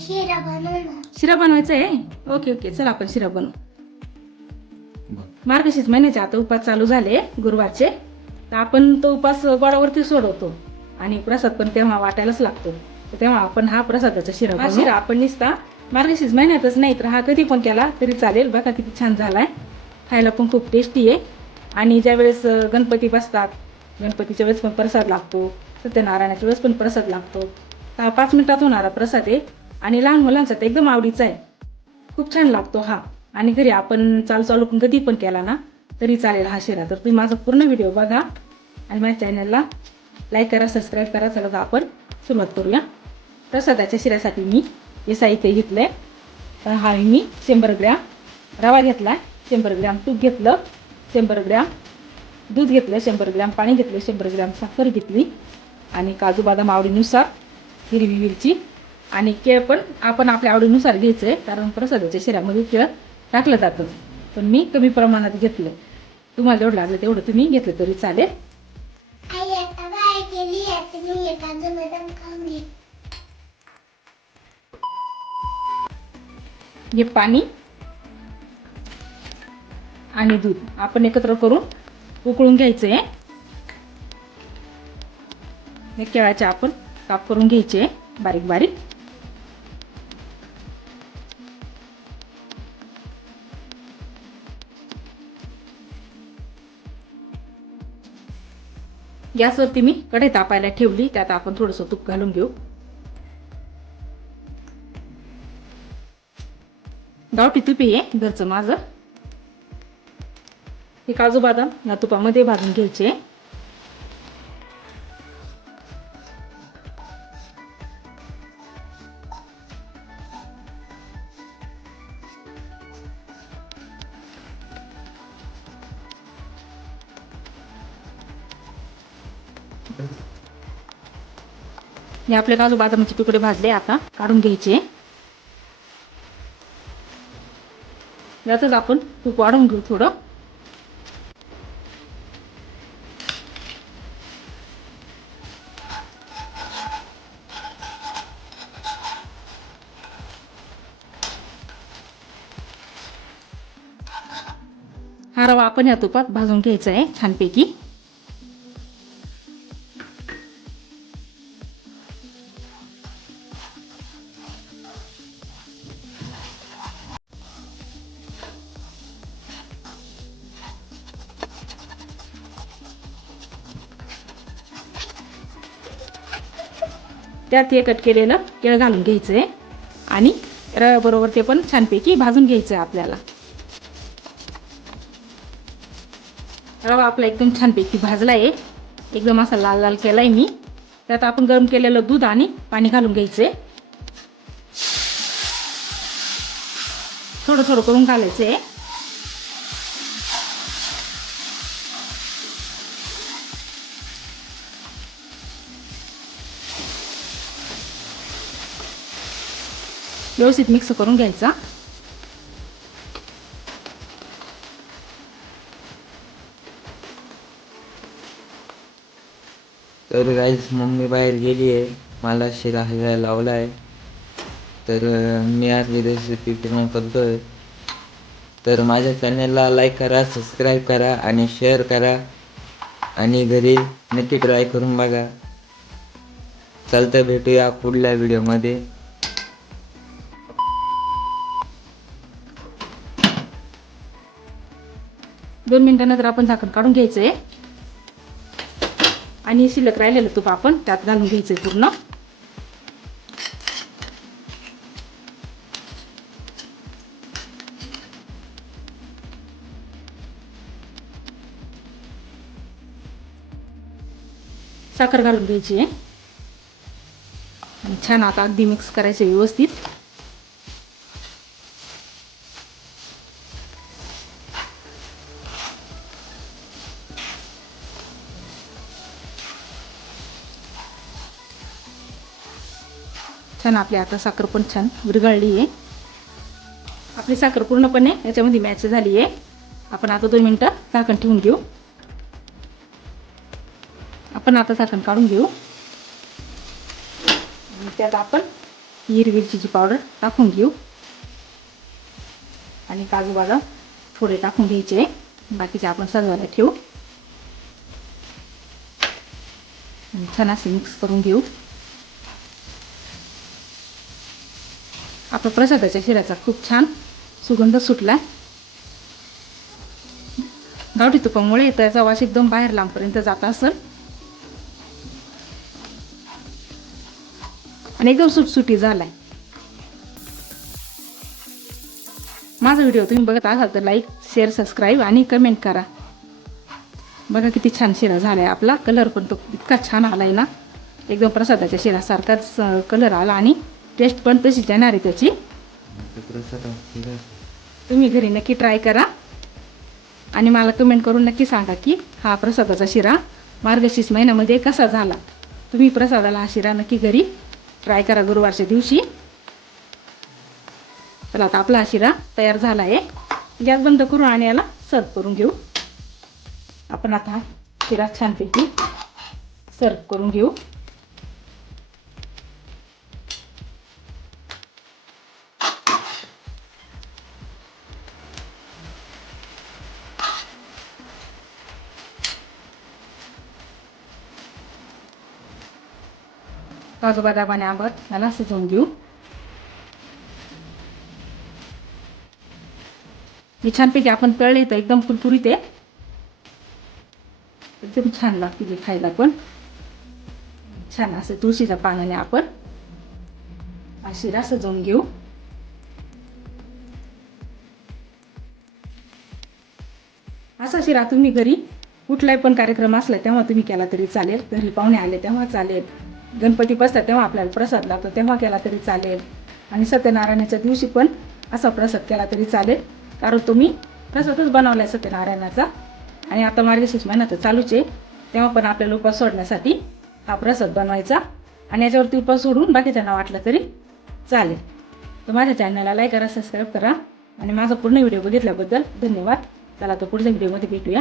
शिरा बनवायचा आहे. ओके ओके, चला आपण शिरा बनवू. मार्गशीर्ष महिन्याचे आता उपास चालू झाले गुरुवारचे, तर आपण तो उपास गोडावरती सोडवतो आणि प्रसाद पण तेव्हा वाटायलाच लागतो. तेव्हा आपण हा प्रसादाचा शिरा शिरा आपण निसता मार्गशीर्ष महिन्यातच नाही तर हा कधी पण केला तरी चालेल. बघा किती छान झालाय, खायला पण खूप टेस्टी आहे. आणि ज्या वेळेस गणपती बसतात, गणपतीच्या वेळेस पण प्रसाद लागतो, सत्यनारायणाच्या वेळेस पण प्रसाद लागतो. तर 5 मिनिटात होणारा प्रसाद आहे आणि लहान मुलांचा तर एकदम आवडीचा आहे. खूप छान लागतो हा. आणि घरी आपण चालू कधी पण केला ना तरी चालेल हा शिरा. तर तुम्ही माझा पूर्ण व्हिडिओ बघा आणि माझ्या चॅनलला लाईक करा, सबस्क्राईब करा. चला आपण सुरुवात करूया. प्रसादाच्या शिऱ्यासाठी मी हे साहित्य घेतलं आहे. तर हा मी 100 ग्रॅम रवा घेतला आहे, 100 ग्रॅम तूप घेतलं, 100 ग्रॅम दूध घेतलं, 100 ग्रॅम पाणी घेतलं, 100 ग्रॅम साखर घेतली आणि काजू बदाम आवडीनुसार, हिरवी मिरची आणि केळ पण आपण आपल्या आवडीनुसार घ्यायचं आहे, कारण प्रसादाच्या शिऱ्यामध्ये केळ टाकलं जातं. पण मी कमी प्रमाणात घेतलं. तुम्हाला जेवढं लागलं तेवढं तुम्ही घेतलं तरी चालेल. हे पाणी आणि दूध आपण एकत्र करून उकळून घ्यायचं आहे. हे केळाचे आपण काप करून घ्यायचे बारीक बारीक. गॅसवरती मी कढई तापायला ठेवली, त्यात आपण थोडंसं तूप घालून घेऊ. गावठी तूप आहे घरचं माझं. हे काजू बदाम या तुपामध्ये भाजून घ्यायचे. हे आपले काजू बदामाचे तुकडे भाजले, आता काढून घ्यायचे. यातच आपण तूप वाढवून घेऊ थोडं. हा रवा आपण या तुपात भाजून घ्यायचा आहे छानपैकी. त्यात हे कट केलेलं केळ घालून घ्यायचं आहे आणि रव्याबरोबर ते पण छानपैकी भाजून घ्यायचं आहे आपल्याला. रवा आपला एकदम छानपैकी भाजला आहे, एकदम असा लाल लाल केला आहे मी. त्यात आपण गरम केलेलं दूध आणि पाणी घालून घ्यायचं आहे. थोडं थोडं करून घालायचं आहे. व्यवस्थित मिक्स करून घ्यायचा. तर गाईस मम्मी बाहेर गेली आहे, मला शिरा खायला लावला आहे. तर मी आज रेसिपी पूर्ण करतोय. तर माझ्या चॅनलला लाईक करा, सबस्क्राईब करा आणि शेअर करा आणि घरी नक्की ट्राय करून बघा. चालतं, भेटूया पुढल्या व्हिडिओमध्ये. 2 मिनिटांनंतर आपण झाकण काढून घ्यायचं आहे आणि शिल्लक राहिलेलं तूप आपण त्यात घालून घ्यायचं आहे पूर्ण. साखर घालून घ्यायची आहे आणि छान आता अगदी मिक्स करायचं व्यवस्थित. छान आपली आता साखर पण छान विरघळली आहे. आपली साखर पूर्णपणे याच्यामध्ये मॅच झाली आहे. आपण आता 2 मिनिटं झाकण ठेवून घेऊ. आपण आता झाकण काढून घेऊ. त्यात आपण हिरवी मिरचीची पावडर टाकून घेऊ आणि काजू बदाम थोडे टाकून घ्यायचे. बाकीचे आपण सजवायला ठेवू. आणि छान असे मिक्स करून घेऊ. आपला प्रसादाच्या शिऱ्याचा खूप छान सुगंध सुटला. गावठी तुपामुळे त्याचा वास एकदम बाहेर लांबपर्यंत जात असेल आणि एकदम सुटसुटी झालाय. माझा व्हिडिओ तुम्ही बघत असाल तर लाईक, शेअर, सबस्क्राईब आणि कमेंट करा. बघा किती छान शिरा झालाय आपला. कलर पण तो इतका छान आलाय ना, एकदम प्रसादाच्या शिऱ्यासारखाच कलर आला आणि टेस्ट पण तशीच येणार आहे त्याची. तुम्ही घरी नक्की ट्राय करा आणि मला कमेंट करून नक्की सांगा की हा प्रसादाचा शिरा मार्गशीर्ष महिन्यामध्ये कसा झाला. तुम्ही प्रसादाला हा शिरा नक्की घरी ट्राय करा गुरुवारच्या दिवशी. तर आता आपला हा शिरा तयार झाला आहे. गॅस बंद करू आणि याला सर्व करून घेऊ. आपण आता हा शिरा छानपैकी सर्व करून घेऊ. काजू बदाम आणि आंबट याला शिजवून घेऊ. हे छानपैकी आपण तळले तर एकदम कुरकुरीत आहे. एकदम छान लागते खायला पण. छान असं तुळशीच्या पानाने आपण हा शिरा सजवून घेऊ. असा शिरा तुम्ही घरी कुठलाही पण कार्यक्रम असला तेव्हा तुम्ही केला तरी चालेल. घरी पाहुणे आले तेव्हा चालेल. गणपती बसतात तेव्हा आपल्याला प्रसाद लागतो तेव्हा केला तरी चालेल. आणि सत्यनारायणाच्या दिवशी पण असा प्रसाद केला तरी चालेल. कारण तुम्ही प्रसादच बनवला आहे सत्यनारायणाचा. आणि आता मार्गशीर्ष महिना तर चालूच आहे, तेव्हा पण आपल्याला उपास सोडण्यासाठी हा प्रसाद बनवायचा. आणि याच्यावरती उपास सोडून बाकीच्यांना वाटलं तरी चालेल. तर माझ्या चॅनलला लाईक करा, सबस्क्राईब करा आणि माझा पूर्ण व्हिडिओ बघितल्याबद्दल धन्यवाद. चला तर पुढच्या व्हिडिओमध्ये भेटूया.